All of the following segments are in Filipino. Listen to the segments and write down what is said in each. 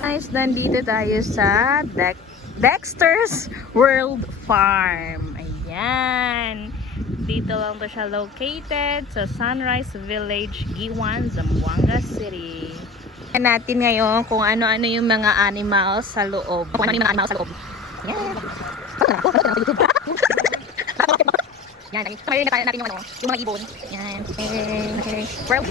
Guys, nandito tayo sa Dexter's World Farm. Ayan. Dito lang to siya located sa Sunrise Village, Giwan, Zamboanga City. Tingnan natin ngayon kung ano-ano yung mga animals sa loob. Kung ano yung mga animals sa loob. Yan. Yan. Kamarin na natin yung mga ibon. Yan. Okay. World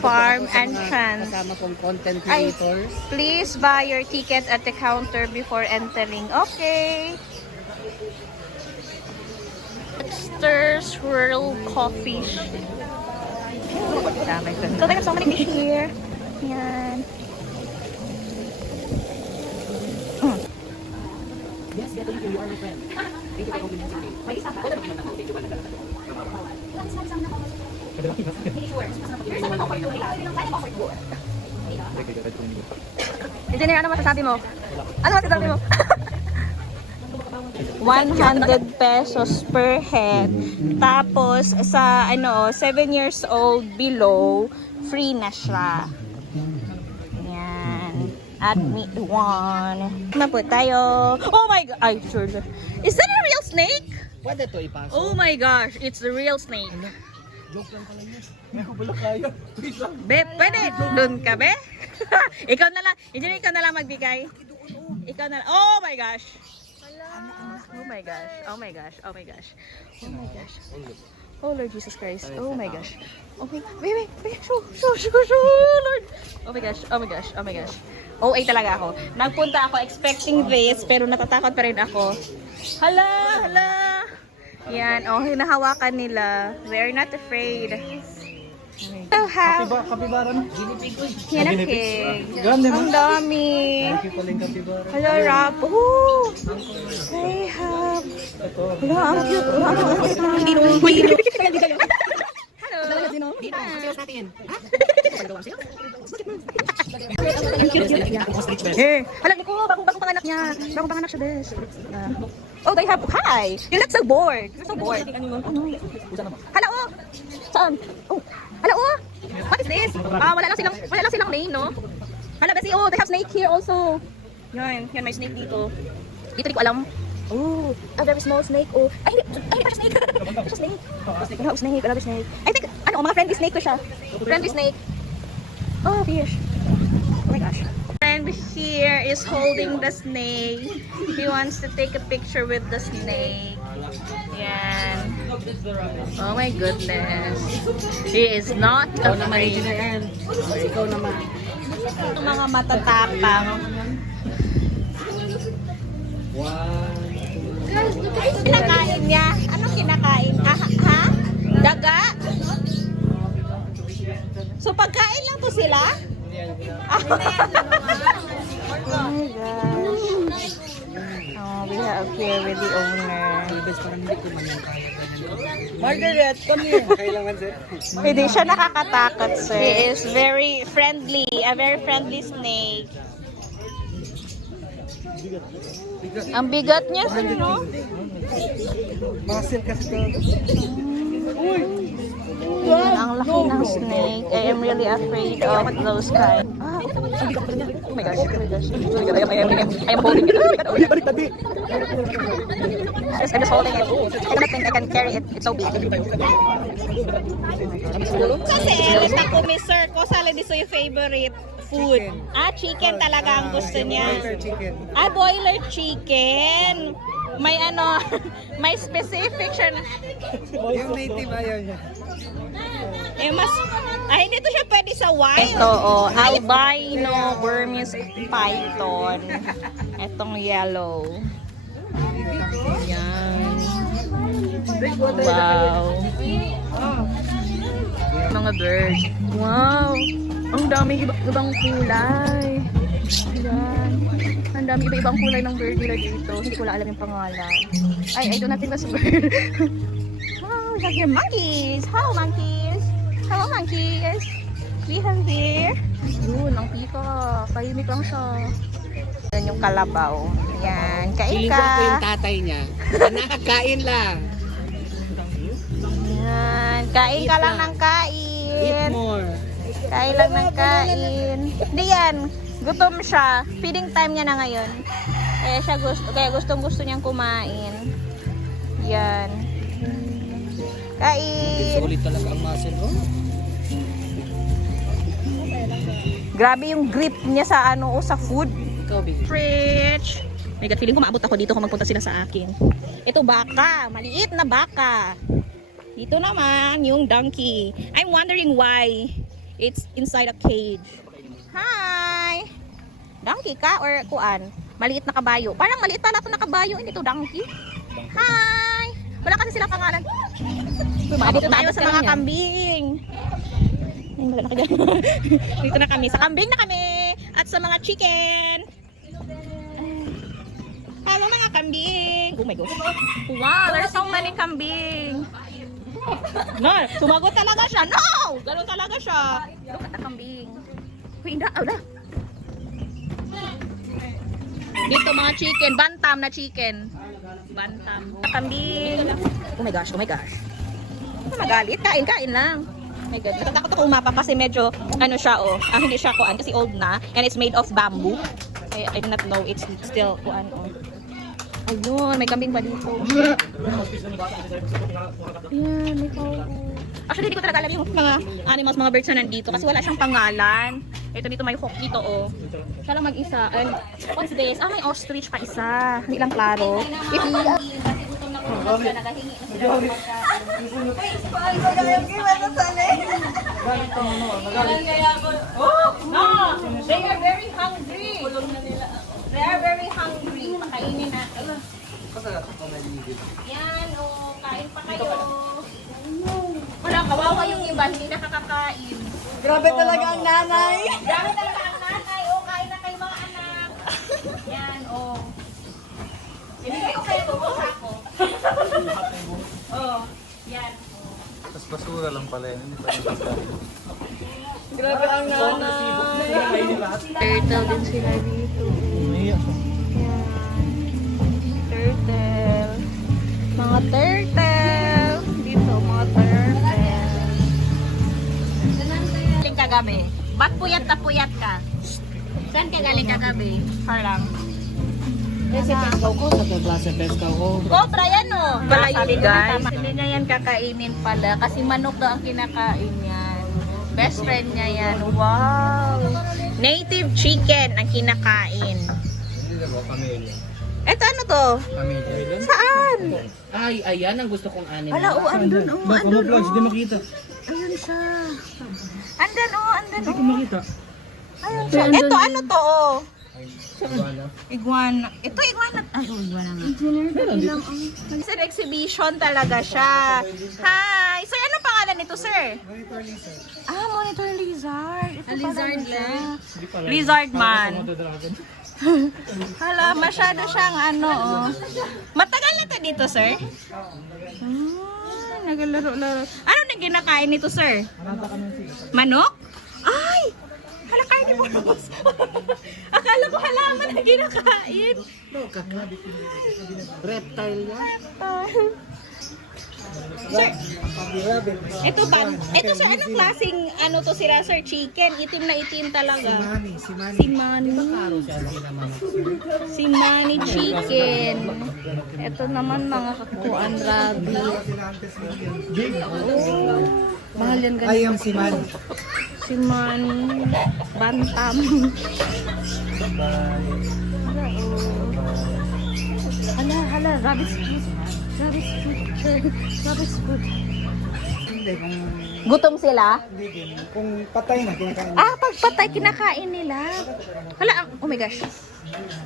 Farm entrance. Kasama pong content creators. Please buy your ticket at the counter before entering. Okay. Dexter's World Coffee. So they have so many fish here. Yan. Yes, definitely you are my friend. Thank you for opening today. May isa pa. Engineer, ano masasabi mo? Ano masasabi mo? 100 pesos per head. Tapos sa 7 years old below, free na siya. Yan. Admit one. Maput tayo. Oh my god. Ay, sure. Is that a real snake? Pwede to ipasok. Oh my gosh, it's the real snake. Joke lang pala yun. May kubala kaya. Please lang. Be, pwede. Doon ka, be? Ikaw na lang. Engineer, ikaw na lang magbigay. Ikaw na lang. Oh my gosh. Oh my gosh. Oh my gosh. Oh my gosh. Oh my gosh. Oh Lord Jesus Christ. Oh my gosh. Oh my gosh. Wait. Shoo, Lord. Oh my gosh. Oh my gosh. Oh my gosh. Oh, ay talaga ako. Nagpunta ako expecting this, pero natatakot pa rin ako. Hala. Yan. Oh, hinahawakan nila. We're not afraid. So have Kapibara na. Ginipig ko. yan ang pig. Ganda Ang dami. Thank you paling kapibara. Hello, Rob. Ooh. Hey, Hub. Ito. Hello, ang cute. Hindi nung Hello. Dito, sales natin. Ha? Alam niyo ko, bagong panganak niya. Bagong panganak siya, bes. Oh, they have, hi. You look so bored. You're so bored. Hala, oh. Saan? Oh. Hala, oh. What is this? Wala lang silang name, no? Hala, besi, oh, they have snake here also. Yan, may snake dito. Dito di ko alam. Oh, a very small snake. Oh, ay, hindi pa siya snake. Siya snake. Another snake. I think, mga friendly snake ko siya. Friendly snake. Oh, fish. Oh my gosh. Friend here is holding the snake. He wants to take a picture with the snake. Yan. Oh my goodness. He is not afraid. Ikaw naman. Ang mga matatapang. Kinakain niya. Anong kinakain? Ha? Daga? So pagkain lang to sila? Oh my gosh. Oh, we have here with the owner. Margaret, come here. Kailangan sir. Hindi siya nakakatakot, sir. He is very friendly. A very friendly snake. Ang bigat niya, sir, no? Masil kasi to. Ang laki ng snake. I am really afraid of those kind. Oh my gosh. I am holding it. I'm just holding it. I don't think I can carry it. It's so big. Kasi, ako, sir, ko salad is your favorite food. Chicken talaga ang gusto niya. Boiler chicken. May may specific siya. Yung native ayaw niya. Hindi to siya pwede sa wild. Ito, albino Burmese python. Itong yellow. Yan. Wow. Mga bird. Wow. Ang dami ibang kulay. Ayan. Ang dami iba-ibang kulay ng bird nila dito. Hindi ko lang alam yung pangalan. I do not think that's a bird. Wow, we have here monkeys. Hello, monkeys. Hello, monkeys. We have here. Yun, ang pika. Tahimik lang siya. Yan yung kalabaw. Yan, kain ka. Ko yung tatay niya. Nakakain lang. Yan, kain ka lang ng kain. Eat more. Kain lang ng kain. Hindi yan. Gutom siya. Feeding time niya na ngayon. Kaya gustong gusto niyang kumain. Yan. Kain. Sulit talaga ang muscle, oh. Grabe yung grip niya sa sa food. Ikaw, baby. Fridge. My God, feeling ko maabot ako dito kung magpunta sila sa akin. Ito baka. Maliit na baka. Dito naman yung donkey. I'm wondering why it's inside a cage. Hi! Donkey ka or kuan? Maliit na kabayo. Parang maliit pala ito na kabayo. Hindi to donkey. Hi! Wala kasi silang pangalan. Dito tayo sa mga kambing. Ay, maganda ka dyan. Dito na kami. Sa kambing na kami. At sa mga chicken. Hello mga kambing. Oh my God. Wow, there's so many kambing. No, sumagot talaga siya. No! Ganun talaga siya. Look at the kambing. Uy, hindi. Oh, dito mga chicken. Bantam na chicken. Bantam. Kambing. Oh my gosh, oh my gosh. Magalit. Kain lang. Oh my God. Natatakot ako umapa kasi medyo, siya, hindi siya kuan kasi old na. And it's made of bamboo. I do not know it's still kuan, Ayun, may kambing pa dito. Ayan, may tao. Actually, hindi ko talaga alam yung mga animals, mga birds na nandito kasi wala siyang pangalan. Ito dito may hawk dito, Siya lang mag-isa. And what's this? May ostrich pa isa. Hindi lang klaro. No! They are very hungry. They are very hungry. Pakainin na. Yan, kain pa kayo. Wala, kawawa yung iba, hindi nakakakain. Grabe talaga ang nanay. Grabe talaga ang nanay. Kain na kayo mga anak. Yan, Binigay ko kayo itong ako. Yan. Tapos basura lang pala yun. Hindi pa yung basura. Grabe ang nanay. Turtle din sila dito. Turtle. Mga turtle. Dito, mga turtle. Galing kagabi. Ba't puyat na puyat ka? Saan ka galing kagabi? Parang. Kasi peskaw ko, sa klase peskaw ko. Cobra yan Pala yun guys. Hindi niya yan kakainin pala. Kasi manok daw ang kinakain yan. Best friend niya yan. Wow. Native chicken ang kinakain. Hindi na ba? Pamilya. Eto ano to? Pamilya. Saan? Ay, ayan ang gusto kong anime. Wala, andun, andun, Hindi makita. Ayun siya. Andun, andun, Hindi ko makita. Ayun siya. Eto, ano to, Iguana. Iguana. Ito, iguana. Ay, iguana nga. Sir, exhibition talaga siya. Hi! Sir, ano pangalan nito, sir? Monitor lizard. Monitor lizard. Ito lizard lang. Lizard man. Hala, masyado siyang Matagal na to dito, sir? Nagalaro-laro. Ano na ginakain nito, sir? Manok? Ay! Hala, kain ni Bonos. Akala ko halaman na ginakain. Reptile yan. Sir, ito ba? Ito sir, anong klaseng to sila, sir? Chicken? Itim na itim talaga. Si Manny. Si Manny chicken. Ito naman mga kakuan rabbit. Mahal yan ganyan. I am si Man. Si Manny. Bantam. Hala, rabbit's food. Rabbit's food. Rabbit's food. Hindi, kung Gutom sila? hindi din. Kung patay na, kinakain. Pag patay, kinakain nila. Hala, oh my gosh.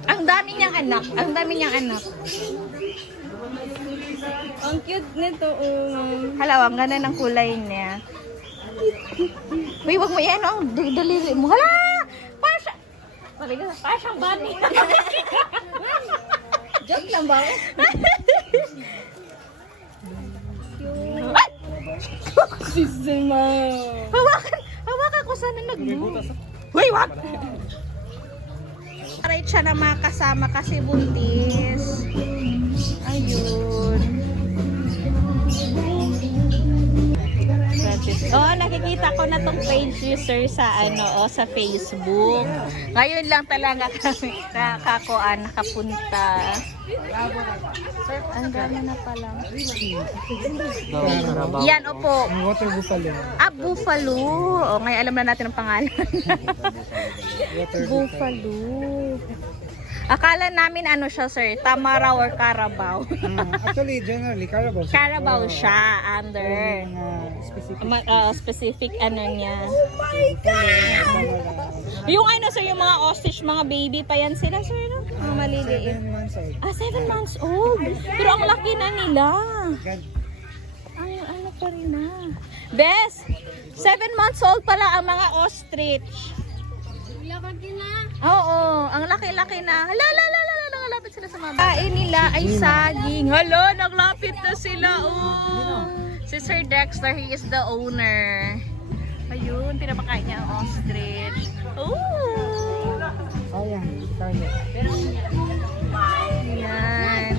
Ang dami niyang anak. Ang dami niyang anak. Ang cute nito, Hala, ang ganda ng kulay niya. Uy, wag mo yan, dalili mo. Hala! Parang siyang bunny. Joke lang ba? Ay! Sisima. Hawakan ko sana nag-move. Uy, wag! Right siya na makasama kasi buntis. Ayun. Oh, nakikita ko na tong page ni sir sa sa Facebook. Ngayon lang talaga kami nakapunta. Sir, ang dami na pala. Yan, opo. Ang water buffalo. Buffalo. O, ngayon alam na natin ang pangalan. Water Buffalo. Akala namin siya, sir, Tamaraw or Carabao. Actually, generally, Carabao. Carabao siya, under. Specific. Specific niya. Yung sir, yung mga ostrich, mga baby pa yan sila, sir, no? Mga maliliit. 7 months old. 7 months old. Pero ang laki na nila. God. Ay, pa rin na. Bes, 7 months old pala ang mga ostrich. Oo, ang laki-laki na. Hala, naglapit sila sa mga kain nila ay saging. Hala, naglapit na sila. Oh. Si Sir Dexter, he is the owner. Ayun, pinapakain niya ang ostrich. Oh! Oh, yan. Target. Yan.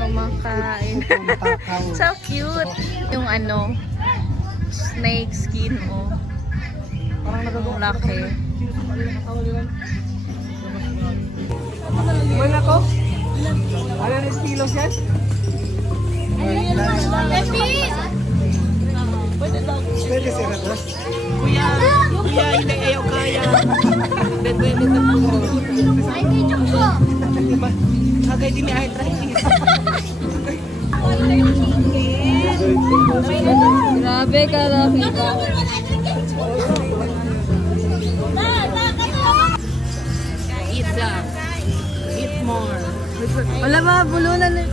Kumakain. Matakaw. So cute. Yung snake skin, oh. Parang Ang laki. Wala ko? Ano na kilos yan? Pwede sila to? Kuya, hindi ayaw kaya. Depende sa puso. Diba? Agay din ni arthritis. Grabe ka lang. Eat lang. Eat more. Wala mga bulunan na.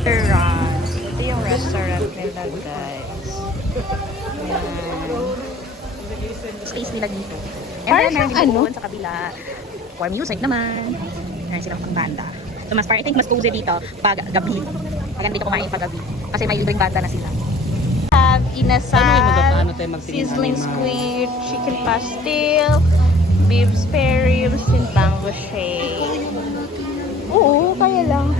Restaurant. Ito yung restaurant nila, guys. Yan. Space nila dito. And then, meron din doon sa kabila. For music naman. Meron silang pang banda. So, I think mas cozy dito pag gabi. Maganda dito kumain pag gabi. Kasi may libreng banda na sila. Have inasal, sizzling squid, chicken pastil, beef spare ribs, and mango shake. Oo, kaya lang.